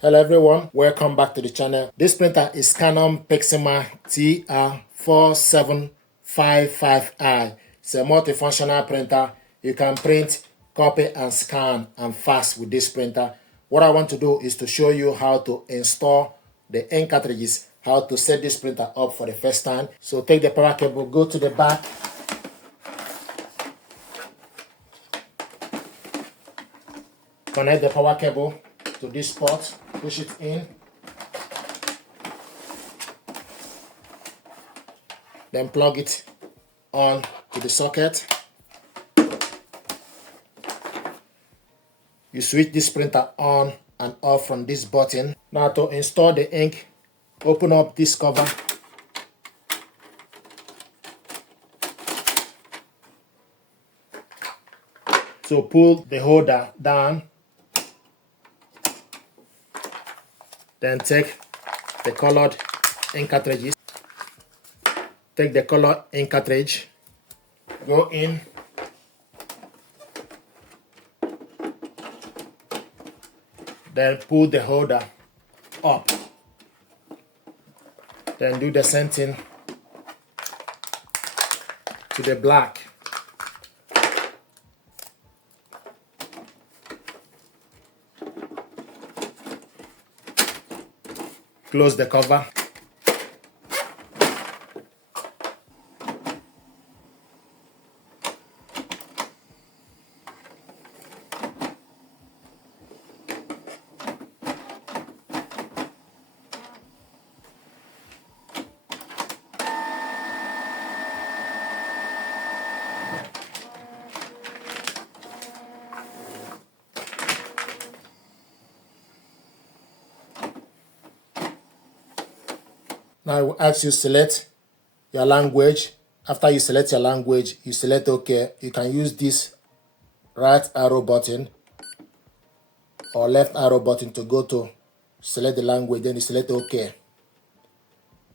Hello everyone, welcome back to the channel. This printer is Canon PIXMA TR4755I. It's a multifunctional printer. You can print, copy and scan and fax with this printer. What I want to do is to show you how to install the ink cartridges, how to set this printer up for the first time. So take the power cable, go to the back, connect the power cable to this port, push it in, then plug it on to the socket. You switch this printer on and off from this button. Now to install the ink, open up this cover. So pull the holder down. Then take the colored ink cartridges. Take the colored ink cartridge, go in, then pull the holder up. Then do the same thing to the black. Close the cover. Now I will ask you select your language. After you select your language, you select OK. You can use this right arrow button or left arrow button to go to select the language, then you select OK.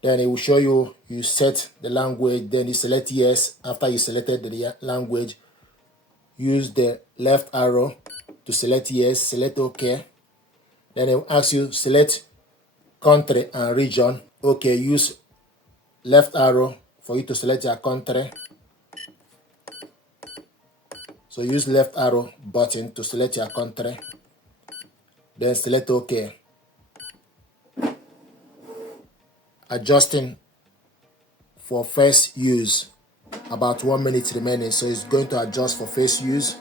Then it will show you, you set the language, then you select yes. After you selected the language, use the left arrow to select yes, select OK. Then it will ask you select country and region. Okay, use left arrow for you to select your country. So use left arrow button to select your country. Then select OK. Adjusting for first use. About 1 minute remaining, so it's going to adjust for first use.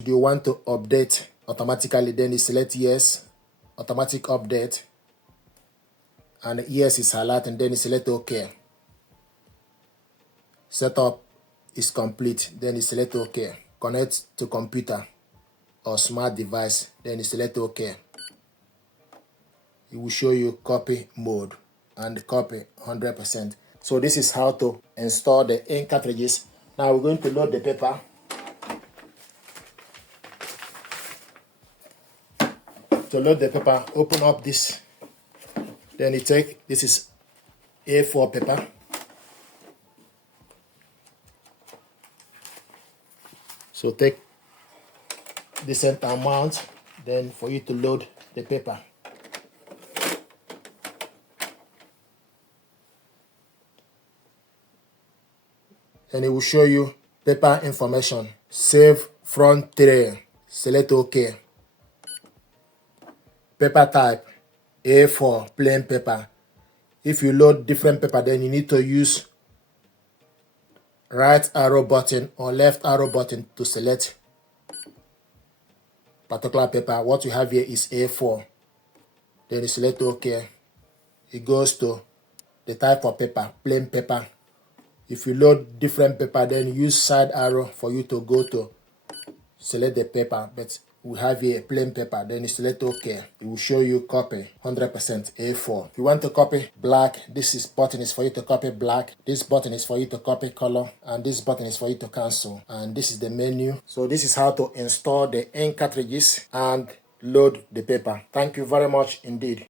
Do you want to update automatically? Then you select yes, automatic update, and yes is highlighted, and then you select OK. Setup is complete, then you select OK. Connect to computer or smart device, then you select OK. It will show you copy mode and copy 100%. So this is how to install the ink cartridges. Now we're going to load the paper. To load the paper, open up this. Then you take, this is A4 paper. So take decent amount, then for you to load the paper. And it will show you paper information. Save front tray. Select OK. Paper type A4 plain paper. If you load different paper, then you need to use right arrow button or left arrow button to select particular paper. What you have here is A4. Then you select OK. It goes to the type of paper, plain paper. If you load different paper, then use side arrow for you to go to select the paper. But we have here a plain paper. Then you select OK. It will show you copy 100% A4. If you want to copy black, this button is for you to copy black. This button is for you to copy color. And this button is for you to cancel. And this is the menu. So this is how to install the ink cartridges and load the paper. Thank you very much indeed.